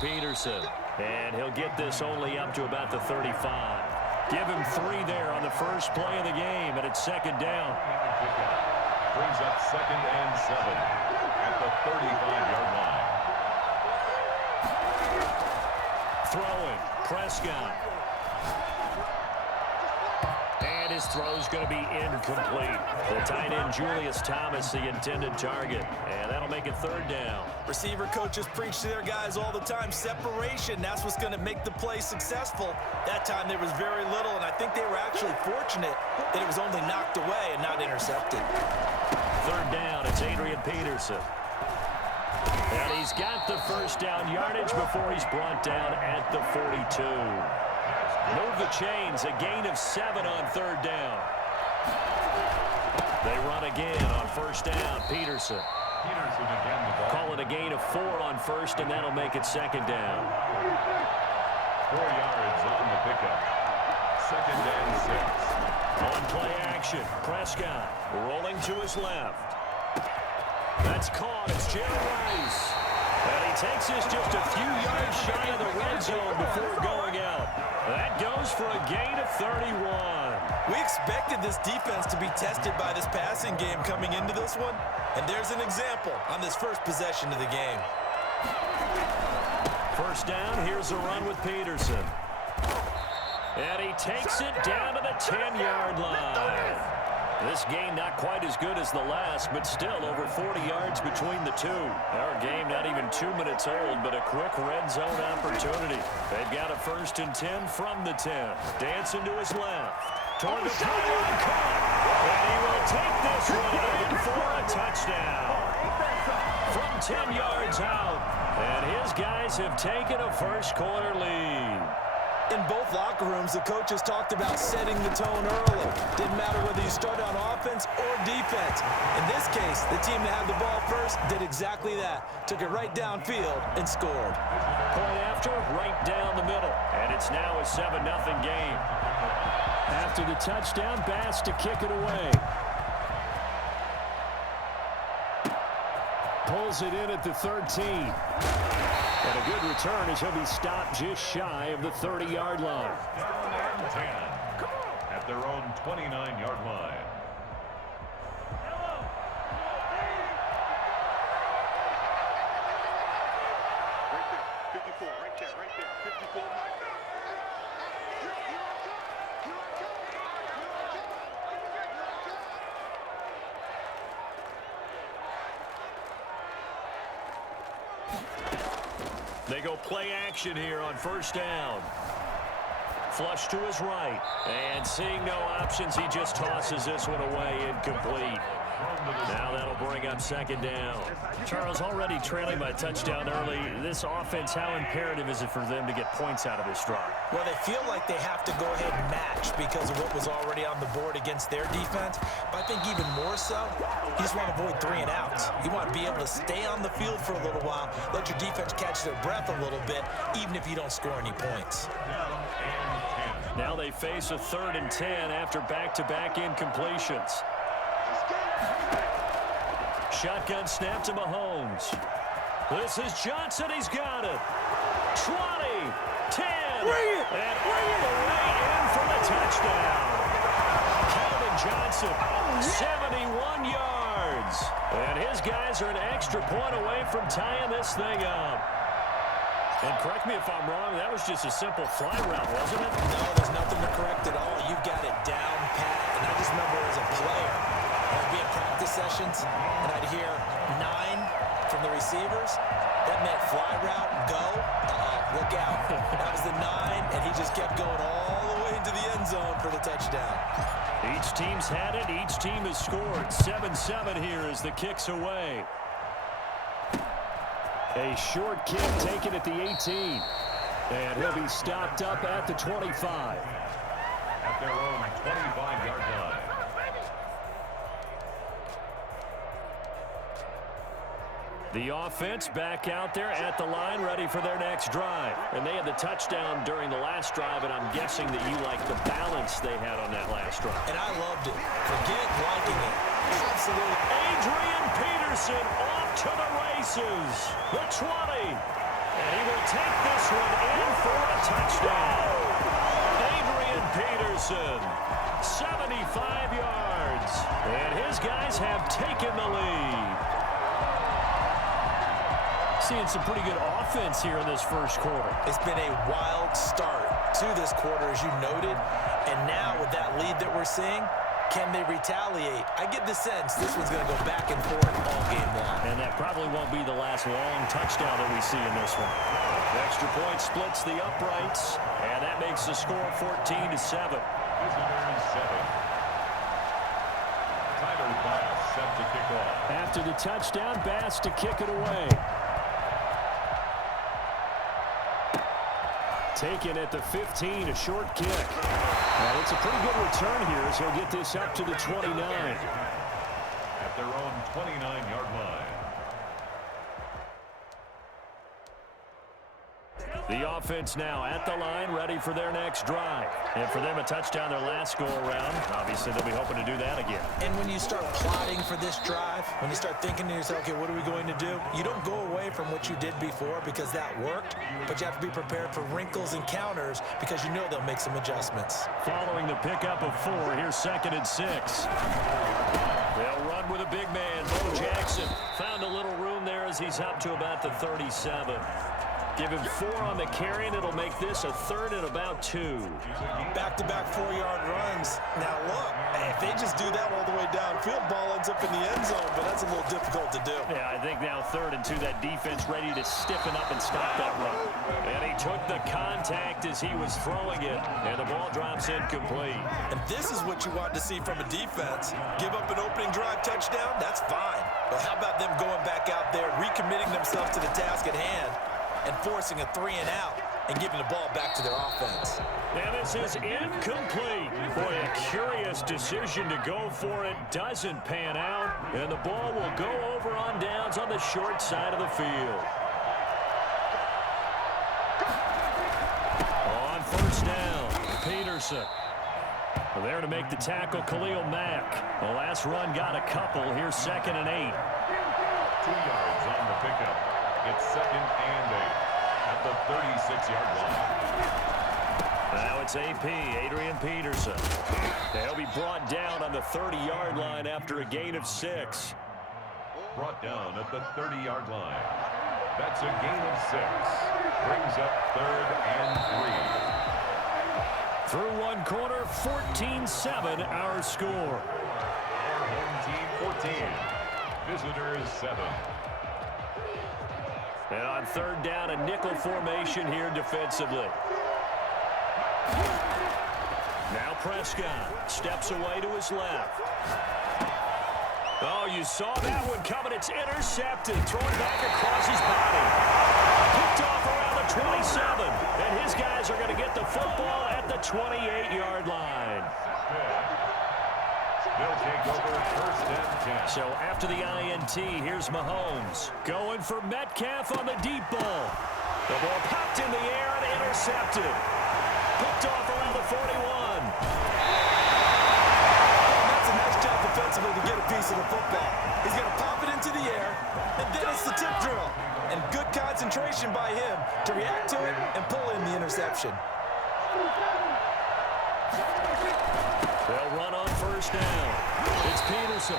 Peterson. And he'll get this only up to about the 35. Give him 3 there on the first play of the game, and it's second down. Brings up 2nd and 7 at the 35-yard line. Throwing, Prescott. And his throw's going to be incomplete. The tight end, Julius Thomas, the intended target. And that'll make it 3rd down. Receiver coaches preach to their guys all the time. Separation, that's what's going to make the play successful. That time there was very little, and I think they were actually fortunate that it was only knocked away and not intercepted. 3rd down, it's Adrian Peterson. And he's got the first down yardage before he's brought down at the 42. Move the chains, a gain of 7 on 3rd down. They run again on 1st down, Peterson. Call it a gain of 4 on 1st, and that'll make it 2nd down. 4 yards on the pickup. 2nd and 6. On play action, Prescott rolling to his left. That's caught. It's Jerry Rice. And he takes this just a few yards shy of the red zone before going out. That goes for a gain of 31. We expected this defense to be tested by this passing game coming into this one, and there's an example on this first possession of the game. 1st down, here's a run with Peterson. And he takes it down to the 10-yard line. This game not quite as good as the last, but still over 40 yards between the two. Our game not even 2 minutes old, but a quick red zone opportunity. They've got a 1st and 10 from the 10. Dancing to his left. Toward the pylon, caught. And he will take this one in for a touchdown. From 10 yards out. And his guys have taken a first-quarter lead. In both locker rooms, the coaches talked about setting the tone early. Didn't matter whether you start on offense or defense. In this case, the team that had the ball first did exactly that. Took it right downfield and scored. Point after, right down the middle. And it's now a 7-0 game. After the touchdown, Bass to kick it away. Pulls it in at the 13. And a good return as he'll be stopped just shy of the 30-yard line. 10 at their own 29-yard line. Right there, 54, right there, 54. They go play action here on 1st down. Flush to his right. And seeing no options, he just tosses this one away incomplete. Now that'll bring up 2nd down. Charles, already trailing by touchdown early. This offense, how imperative is it for them to get points out of this drive? Well, they feel like they have to go ahead and match because of what was already on the board against their defense. But I think even more so, you just want to avoid 3 and outs. You want to be able to stay on the field for a little while, let your defense catch their breath a little bit, even if you don't score any points. Now they face a 3rd and 10 after back-to-back incompletions. Shotgun snap to Mahomes. This is Johnson. He's got it. 20, 10, and all the way in for the touchdown. Calvin Johnson, 71 yards. And his guys are an extra point away from tying this thing up. And correct me if I'm wrong, that was just a simple fly route, wasn't it? No, there's nothing to correct at all. You've got it down pat. And I just remember as a player, I'd be in practice sessions, and I'd hear 9 from the receivers. That meant fly route, go. Look out. That was the 9, and he just kept going all the way into the end zone for the touchdown. Each team's had it. Each team has scored. 7-7 here as the kick's away. A short kick taken at the 18. And he'll be stopped up at the 25. At their own 25-yard line. The offense back out there at the line, ready for their next drive. And they had the touchdown during the last drive, and I'm guessing that you like the balance they had on that last drive. And I loved it. Forget liking it. Absolutely. Adrian Peterson off to the races. The 20. And he will take touchdown. Adrian Peterson, 75 yards. And his guys have taken the lead. Seeing some pretty good offense here in this first quarter. It's been a wild start to this quarter, as you noted. And now with that lead that we're seeing, can they retaliate? I get the sense this one's going to go back and forth all game long. And that probably won't be the last long touchdown that we see in this one. The extra point splits the uprights, and that makes the score 14-7. Visitors 7. Tyler Bass set to kick off. After the touchdown, Bass to kick it away. Taken at the 15, a short kick. Well, it's a pretty good return here as he'll get this up to the 29. At their own 29-yard line. The offense now at the line, ready for their next drive. And for them, a touchdown their last go-around. Obviously, they'll be hoping to do that again. And when you start plotting for this drive, when you start thinking to yourself, okay, what are we going to do? You don't go away from what you did before because that worked, but you have to be prepared for wrinkles and counters because you know they'll make some adjustments. Following the pickup of 4, here's 2nd and 6. They'll run with a big man. Bo Jackson found a little room there as he's up to about the 37. Give him 4 on the carry, and it'll make this a 3rd and about 2. Back-to-back 4-yard runs. Now, look, if they just do that all the way downfield, ball ends up in the end zone, but that's a little difficult to do. Yeah, I think now 3rd and 2, that defense ready to stiffen up and stop that run. And he took the contact as he was throwing it, and the ball drops incomplete. And this is what you want to see from a defense. Give up an opening drive touchdown, that's fine. But how about them going back out there, recommitting themselves to the task at hand, and forcing a 3 and out and giving the ball back to their offense. And this is incomplete. Boy, a curious decision to go for it. Doesn't pan out. And the ball will go over on downs on the short side of the field. On first down, Peterson. There to make the tackle, Khalil Mack. The last run got a couple. Here's 2nd and 8. 2 yards on the pickup. It's 2nd and 8 at the 36-yard line. Now it's AP, Adrian Peterson. They'll be brought down on the 30-yard line after a gain of 6. Brought down at the 30-yard line. That's a gain of 6. Brings up 3rd and 3. Through one quarter, 14-7 our score. Our home team 14. Visitors 7. And on 3rd down, a nickel formation here defensively. Now Prescott steps away to his left. Oh, you saw that one coming. It's intercepted. Thrown back across his body. Picked off around the 27. And his guys are going to get the football at the 28-yard line. They'll take over 1st and 10. So after the INT, here's Mahomes. Going for Metcalf on the deep ball. The ball popped in the air and intercepted. Picked off around the 41. That's a nice job defensively to get a piece of the football. He's going to pop it into the air, and then it's the tip drill. And good concentration by him to react to it and pull in the interception. They'll run on first down. It's Peterson.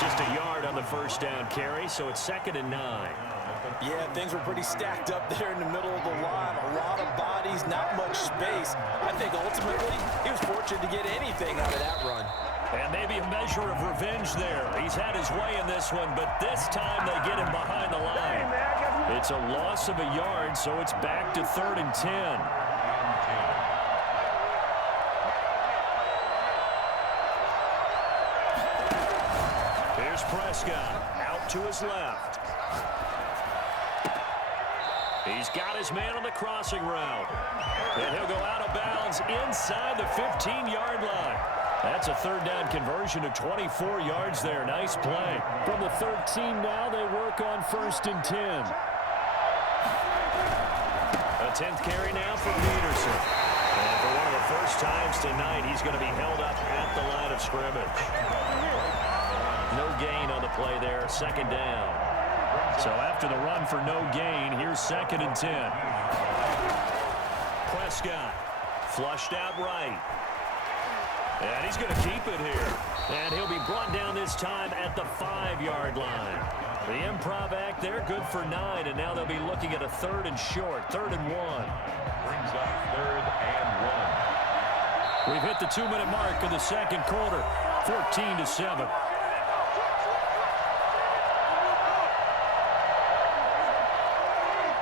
Just a yard on the first down carry, so it's 2nd and 9. Yeah, things were pretty stacked up there in the middle of the line. A lot of bodies, not much space. I think ultimately he was fortunate to get anything out of that run. And maybe a measure of revenge there. He's had his way in this one, but this time they get him behind the line. It's a loss of a yard, so it's back to 3rd and 10. Here's Prescott out to his left. He's got his man on the crossing route. And he'll go out of bounds inside the 15-yard line. That's a 3rd down conversion of 24 yards there. Nice play. From the 13 now, they work on 1st and 10. A 10th carry now for Peterson. And for one of the first times tonight, he's going to be held up at the line of scrimmage. No gain on the play there, 2nd down. So after the run for no gain, here's 2nd and 10. Prescott. Flushed out right. And he's going to keep it here. And he'll be brought down this time at the 5-yard line. The improv act there, good for 9. And now they'll be looking at a 3rd and short, 3rd and 1. Brings up 3rd and 1. We've hit the 2-minute mark of the second quarter, 14-7.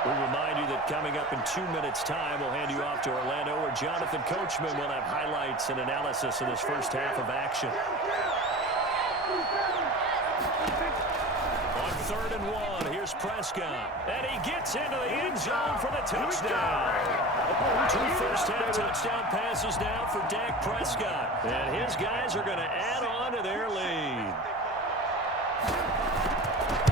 We remind you that coming up in 2 minutes' time, we'll hand you off to Orlando, where Jonathan Coachman will have highlights and analysis of this first half of action. On 3rd and 1, here's Prescott. And he gets into the end zone for the touchdown. 2 first-half touchdown passes now for Dak Prescott. And his guys are going to add on to their lead.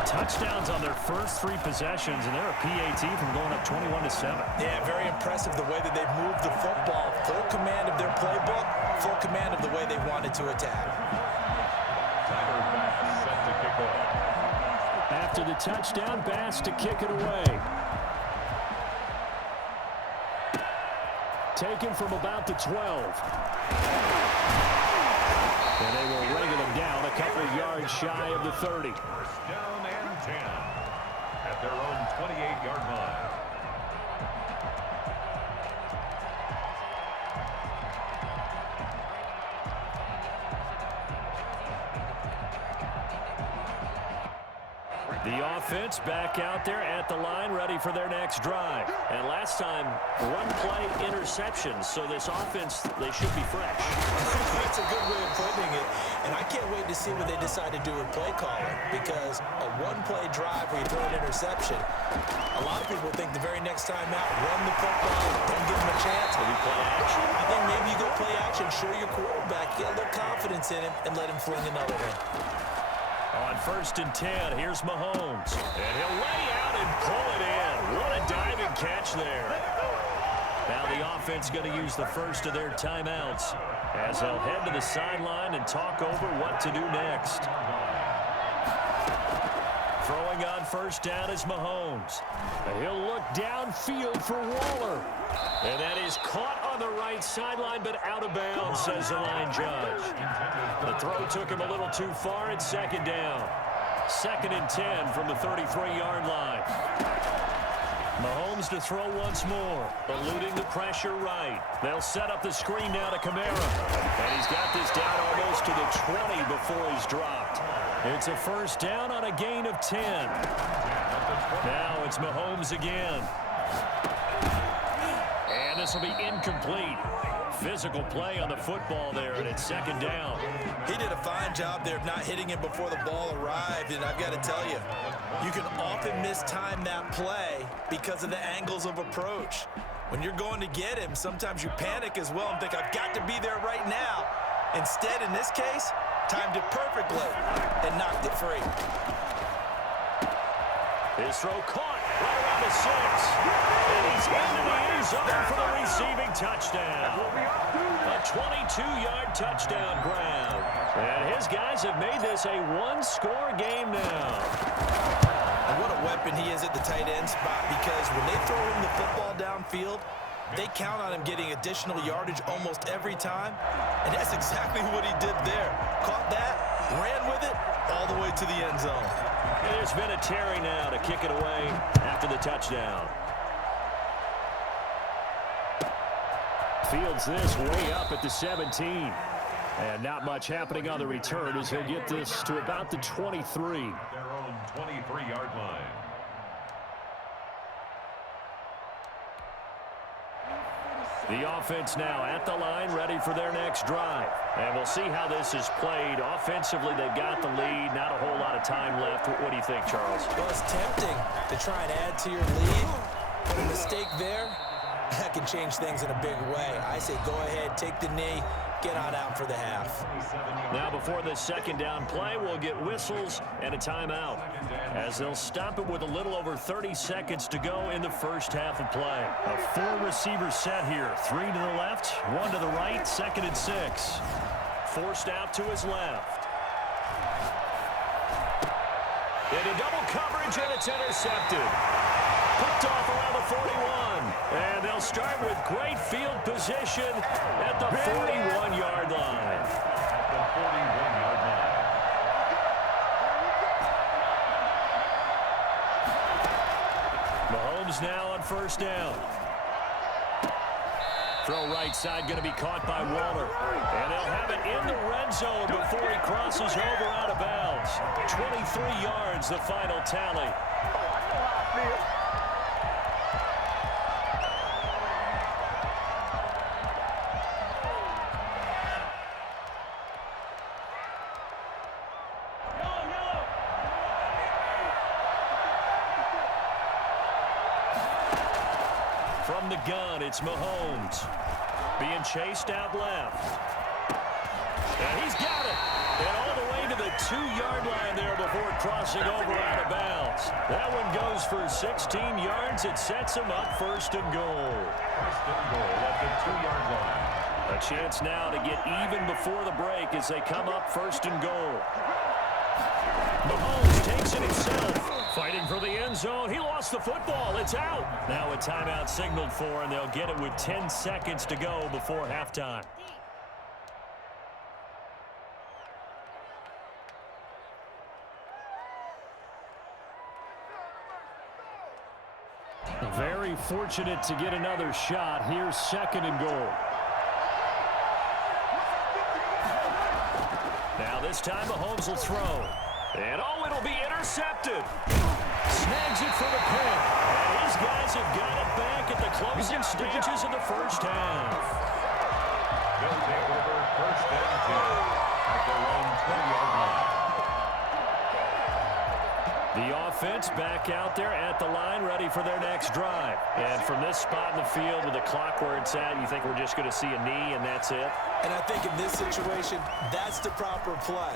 Touchdowns on their first 3 possessions, and they're a PAT from going up 21-7. Yeah, very impressive the way that they've moved the football. Full command of their playbook, full command of the way they wanted to attack. Tyler Bass set to kick off. After the touchdown, Bass to kick it away. Taken from about the 12. And they will wrangle him down a couple of yards shy of the 30. First down and 10 at their own 28-yard line. The offense back out there at the line, ready for their next drive. And last time, run-play interceptions, so this offense, they should be fresh. That's a good way of putting it, and I can't wait to see what they decide to do with play calling, because a one-play drive where you throw an interception, a lot of people think the very next time out, run the football, don't give them a chance. Maybe play action. I think maybe you go play action, show your quarterback, get a little confidence in him, and let him fling another one. On 1st and 10, here's Mahomes. And he'll lay out and pull it in. What a diving catch there. Now the offense going to use the first of their timeouts as they'll head to the sideline and talk over what to do next. Throwing on 1st down is Mahomes. And he'll look downfield for Waller. And that is caught on the right sideline, but out of bounds, says the line judge. The throw took him a little too far at 2nd down. 2nd and 10 from the 33-yard line. Mahomes to throw once more, eluding the pressure right. They'll set up the screen now to Kamara. And he's got this down almost to the 20 before he's dropped. It's a 1st down on a gain of 10. Now it's Mahomes again. And this will be incomplete. Physical play on the football there, and it's 2nd down. He did a fine job there of not hitting it before the ball arrived, and I've got to tell you, you can often mistime that play because of the angles of approach. When you're going to get him, sometimes you panic as well and think, I've got to be there right now. Instead, in this case, timed it perfectly and knocked it free. His throw caught right around the 6. And he's into the end zone for the receiving touchdown. A 22-yard touchdown grab. And his guys have made this a 1-score game now. And what a weapon he is at the tight end spot, because when they throw him the football downfield, they count on him getting additional yardage almost every time. And that's exactly what he did there. Caught that, ran with it, all the way to the end zone. And there's been a Terry now to kick it away after the touchdown. Fields this way up at the 17. And not much happening on the return as he'll get this to about the 23. Their own 23-yard line. The offense now at the line, ready for their next drive. And we'll see how this is played. Offensively, they've got the lead. Not a whole lot of time left. What do you think, Charles? Well, it's tempting to try and add to your lead. But a mistake there, that can change things in a big way. I say go ahead, take the knee, get on out for the half. Now before the 2nd down play, we'll get whistles and a timeout, as they'll stop it with a little over 30 seconds to go in the first half of play. A 4-receiver set here. 3 to the left, 1 to the right, 2nd and 6. Forced out to his left. Into double coverage, and it's intercepted. Picked off around the 41. And they'll they'll start with great field position at the 41-yard line. At the 41-yard line. Mahomes now on first down. Throw right side going to be caught by Waller. And they'll have it in the red zone before he crosses over out of bounds. 23 yards, the final tally. From the gun, it's Mahomes. Being chased out left. And he's got it. And all the way to the 2-yard line there before crossing over out of bounds. That one goes for 16 yards. It sets him up first and goal. First and goal at the 2-yard line. A chance now to get even before the break as they come up first and goal. Mahomes takes it himself. Fighting for the end zone. He lost the football. It's out. Now a timeout signaled for, and they'll get it with 10 seconds to go before halftime. Very fortunate to get another shot. Here's second and goal. Now this time Mahomes will throw. And oh, it'll be intercepted. Snags it for the pick. And his guys have got it back at the closing stages of the first half. They'll take over first and 10 at their own 20-yard line. The offense back out there at the line, ready for their next drive. And from this spot in the field with the clock where it's at, you think we're just going to see a knee and that's it? And I think in this situation, that's the proper play.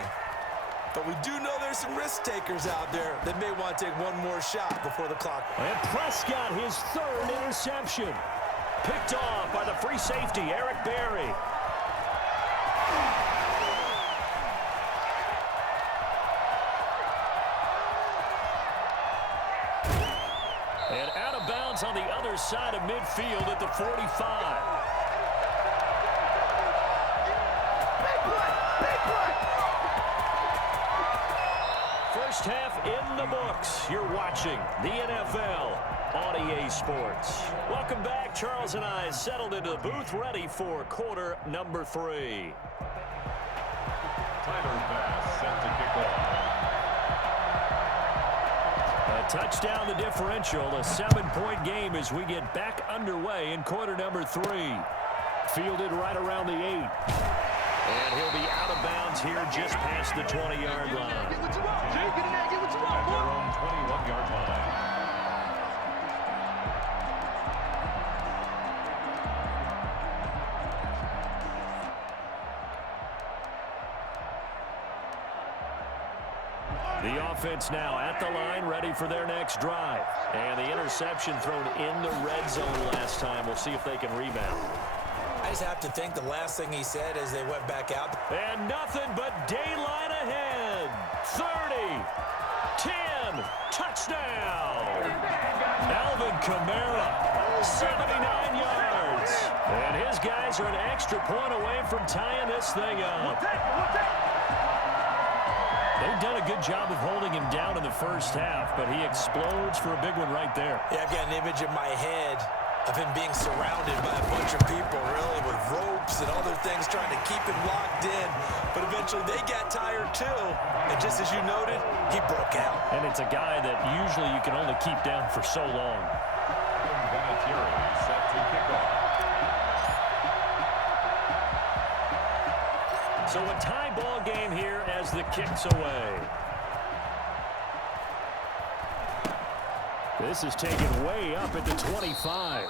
But we do know there's some risk takers out there that may want to take one more shot before the clock. And Prescott, his third interception. Picked off by the free safety, Eric Berry. And out of bounds on the other side of midfield at the 45. First half in the books. You're watching the NFL on EA Sports. Welcome back. Charles and I settled into the booth, ready for quarter number 3. Tyler Bass set to kick off. A touchdown, the differential. A 7-point game as we get back underway in quarter number 3. Fielded right around the 8. And he'll be out of bounds here just past the 20-yard line. At their own 21-yard line. The offense now at the line, ready for their next drive. And the interception thrown in the red zone last time. We'll see if they can rebound. I just have to think the last thing he said as they went back out. And nothing but daylight ahead. 30, 10, touchdown. Alvin Kamara, 79 yards. And his guys are an extra point away from tying this thing up. They've done a good job of holding him down in the first half, but he explodes for a big one right there. Yeah, I've got an image in my head of him being surrounded by a bunch of people, really, with ropes and other things trying to keep him locked in. But eventually they got tired too. And just as you noted, he broke out. And it's a guy that usually you can only keep down for so long. Set to kick off. So a tie ball game here as the kick's away. This is taken way up at the 25.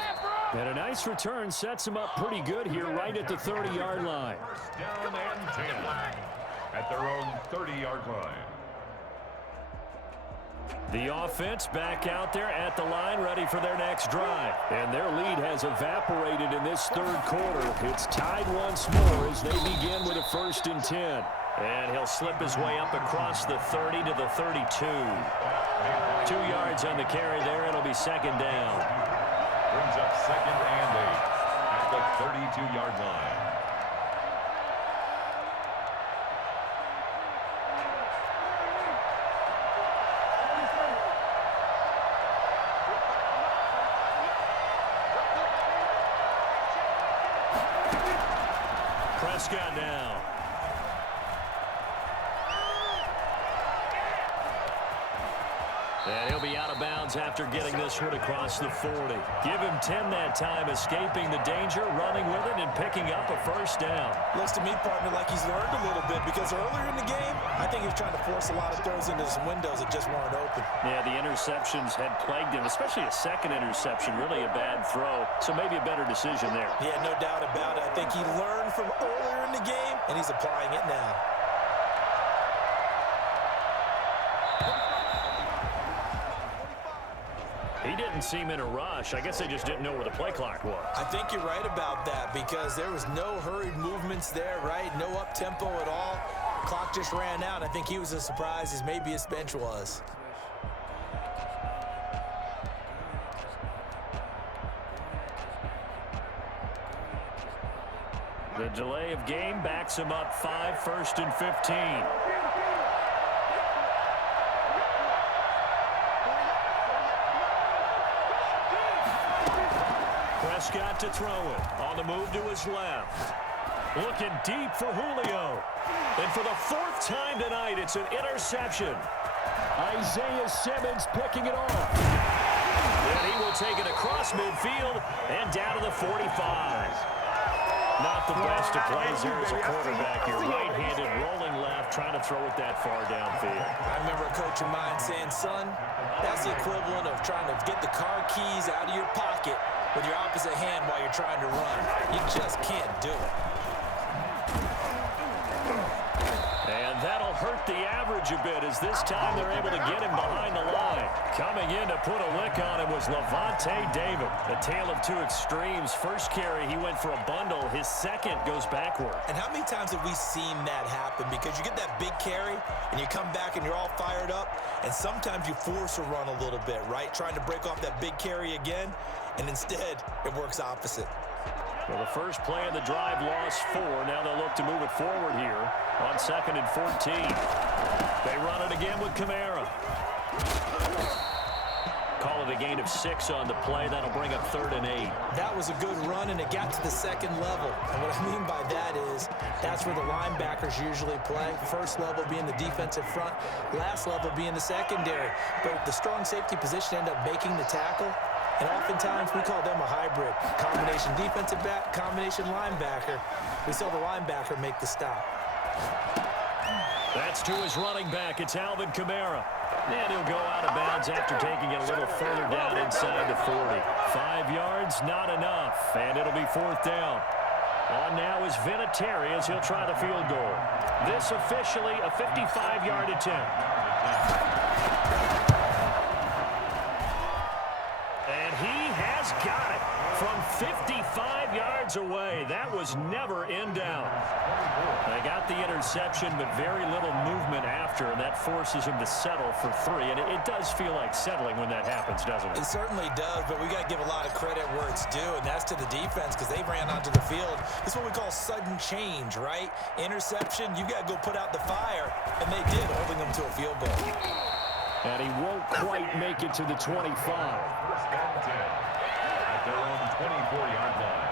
And a nice return sets him up pretty good here right at the 30-yard line. First down and 10 at their own 30-yard line. The offense back out there at the line, ready for their next drive. And their lead has evaporated in this third quarter. It's tied once more as they begin with a 1st and 10. And he'll slip his way up across the 30 to the 32. 2 yards on the carry there. It'll be second down. Brings up 2nd and 32-yard line. Prescott now. And he'll be out of bounds after getting this one across the 40. Give him 10 that time, escaping the danger, running with it, and picking up a first down. Looks to me, partner, like he's learned a little bit, because earlier in the game, I think he was trying to force a lot of throws into some windows that just weren't open. Yeah, the interceptions had plagued him, especially a second interception, really a bad throw. So maybe a better decision there. Yeah, no doubt about it. I think he learned from earlier in the game, and he's applying it now. He didn't seem in a rush. I guess they just didn't know where the play clock was. I think you're right about that, because there was no hurried movements there, right? No up-tempo at all. Clock just ran out. I think he was as surprised as maybe his bench was. The delay of game backs him up 5, 1st and 15. Prescott to throw it. On the move to his left. Looking deep for Julio. And for the 4th time tonight, it's an interception. Isaiah Simmons picking it off. And he will take it across midfield and down to the 45. Not the best of plays there as a quarterback. You're right-handed, rolling left, trying to throw it that far downfield. I remember a coach of mine saying, son, that's the equivalent of trying to get the car keys out of your pocket with your opposite hand while you're trying to run. You just can't do it. And that'll hurt the average a bit, as this time they're able to get him behind the line. Coming in to put a lick on him was Levante David. A tale of two extremes. First carry, he went for a bundle. His second goes backward. And how many times have we seen that happen? Because you get that big carry, and you come back and you're all fired up, and sometimes you force a run a little bit, right? Trying to break off that big carry again, and instead it works opposite. Well, the first play of the drive lost 4. Now they'll look to move it forward here on 2nd and 14. They run it again with Kamara. Call it a gain of 6 on the play. That'll bring up 3rd and 8. That was a good run, and it got to the 2nd level. And what I mean by that is that's where the linebackers usually play. First level being the defensive front, last level being the secondary. But the strong safety position ended up making the tackle. And oftentimes, we call them a hybrid. Combination defensive back, combination linebacker. We saw the linebacker make the stop. That's to his running back. It's Alvin Kamara. And he'll go out of bounds after taking it a little further down inside the 40. 5 yards, not enough. And it'll be 4th down. On now is Vinatieri as he'll try the field goal. This officially a 55-yard attempt. He has got it from 55 yards away. That was never in down. They got the interception, but very little movement after, and that forces him to settle for 3. And it does feel like settling when that happens, doesn't it? It certainly does, but we got to give a lot of credit where it's due, and that's to the defense, because they ran onto the field. This is what we call sudden change, right? Interception, you got to go put out the fire, and they did, holding them to a field goal. And he won't quite make it to the 25. First down 10 at their own 24-yard line.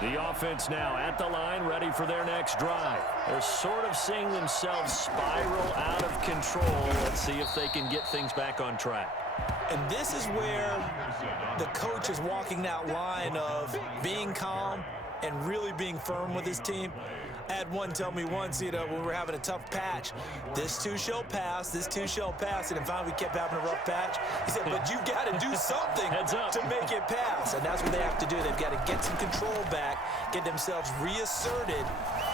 The offense now at the line, ready for their next drive. They're sort of seeing themselves spiral out of control. Let's see if they can get things back on track. And this is where the coach is walking that line of being calm and really being firm with his team. I had one tell me once, when we were having a tough patch, this too shall pass, this too shall pass. And finally we kept having a rough patch. He said, but you got to do something to make it pass. And that's what they have to do. They've got to get some control back, get themselves reasserted,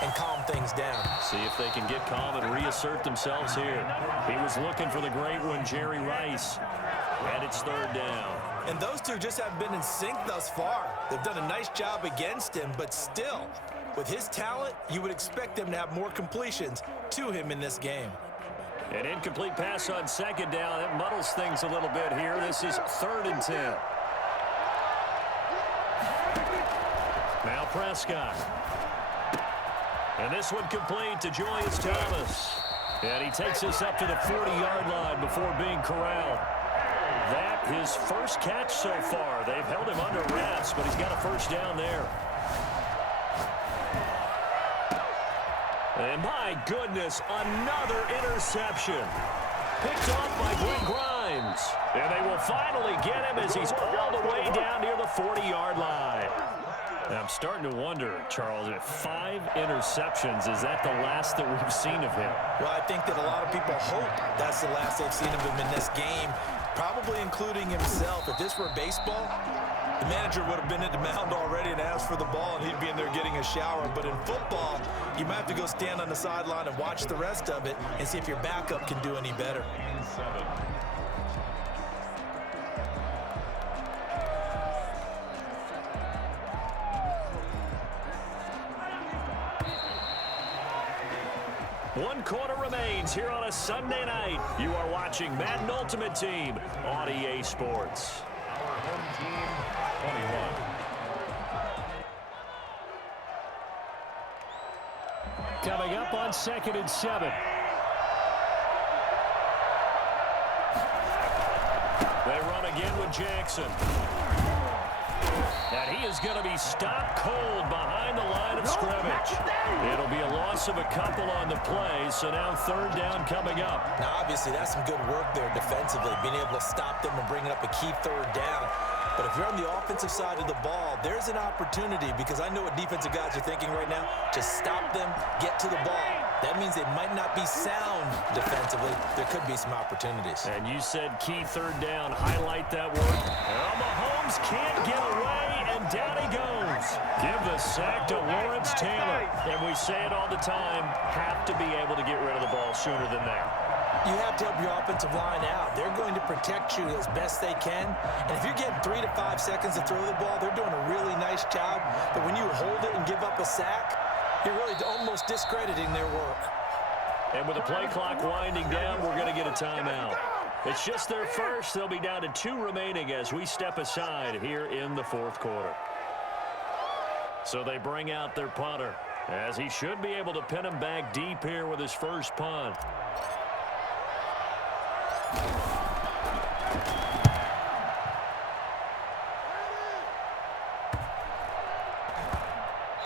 and calm things down. See if they can get calm and reassert themselves here. He was looking for the great one, Jerry Rice. And it's 3rd down. And those two just haven't been in sync thus far. They've done a nice job against him, but still, With his talent, you would expect them to have more completions to him in this game. An incomplete pass on second down. It muddles things a little bit here. This is 3rd and 10. Now Prescott. And this one complete to Julius Thomas. And he takes us up to the 40-yard line before being corralled. That his first catch so far. They've held him under wraps, but he's got a first down there. And my goodness, another interception. Picked off by Glenn Grimes. And they will finally get him as he's all the way down near the 40-yard line. And I'm starting to wonder, Charles, if 5 interceptions, is that the last that we've seen of him? Well, I think that a lot of people hope that's the last they've seen of him in this game, probably including himself. If this were baseball, the manager would have been at the mound already and asked for the ball, and he'd be in there getting a shower. But in football, you might have to go stand on the sideline and watch the rest of it and see if your backup can do any better. 7. One quarter remains here on a Sunday night. You are watching Madden Ultimate Team on EA Sports. Our home team, 21. Coming up on 2nd and 7. They run again with Jackson. And he is going to be stopped cold behind the line of scrimmage. It'll be a loss of a couple on the play, so now 3rd down coming up. Now, obviously, that's some good work there defensively, being able to stop them and bringing up a key 3rd down. But if you're on the offensive side of the ball, there's an opportunity, because I know what defensive guys are thinking right now, to stop them, get to the ball. That means they might not be sound defensively. There could be some opportunities. And you said key 3rd down. Highlight that word. Well, Mahomes can't get away, and down he goes. Give the sack to Lawrence Taylor. And we say it all the time, have to be able to get rid of the ball sooner than that. You have to help your offensive line out. They're going to protect you as best they can. And if you're getting 3 to 5 seconds to throw the ball, they're doing a really nice job. But when you hold it and give up a sack, you're really almost discrediting their work. And with the play clock winding down, we're going to get a timeout. It's just their first. They'll be down to 2 remaining as we step aside here in the 4th quarter. So they bring out their punter, as he should be able to pin him back deep here with his first punt.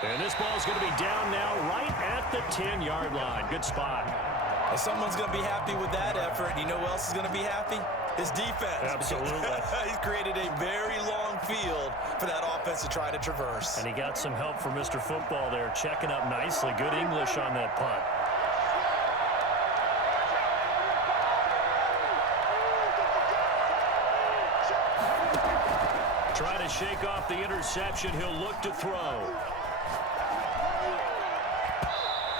And this ball's going to be down now right at the 10-yard line. Good spot. If someone's going to be happy with that effort, you know who else is going to be happy? His defense. Absolutely. He's created a very long field for that offense to try to traverse. And he got some help from Mr. Football there, checking up nicely. Good English on that punt. Trying to shake off the interception. He'll look to throw.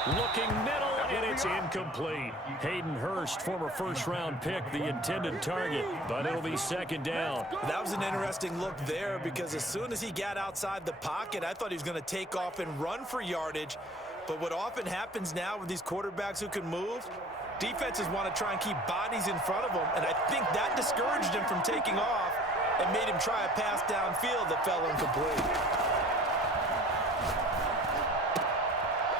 Looking middle, and it's incomplete. Hayden Hurst, former first-round pick, the intended target, but it'll be 2nd down. That was an interesting look there, because as soon as he got outside the pocket, I thought he was going to take off and run for yardage. But what often happens now with these quarterbacks who can move, defenses want to try and keep bodies in front of them, and I think that discouraged him from taking off and made him try a pass downfield that fell incomplete.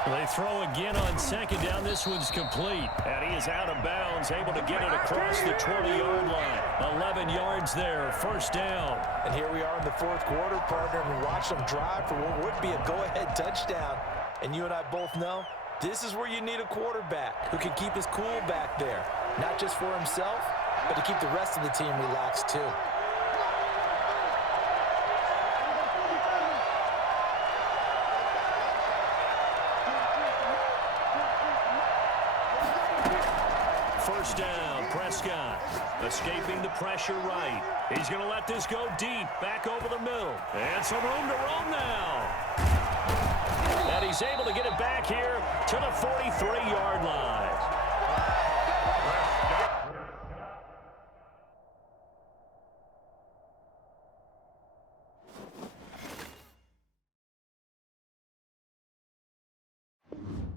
They throw again on 2nd down. This one's complete. And he is out of bounds, able to get it across the 20-yard line. 11 yards there, 1st down. And here we are in the 4th quarter, partner, and we watch them drive for what would be a go-ahead touchdown. And you and I both know this is where you need a quarterback who can keep his cool back there. Not just for himself, but to keep the rest of the team relaxed too. First down, Prescott escaping the pressure right. He's going to let this go deep, back over the middle. And some room to roam now. And he's able to get it back here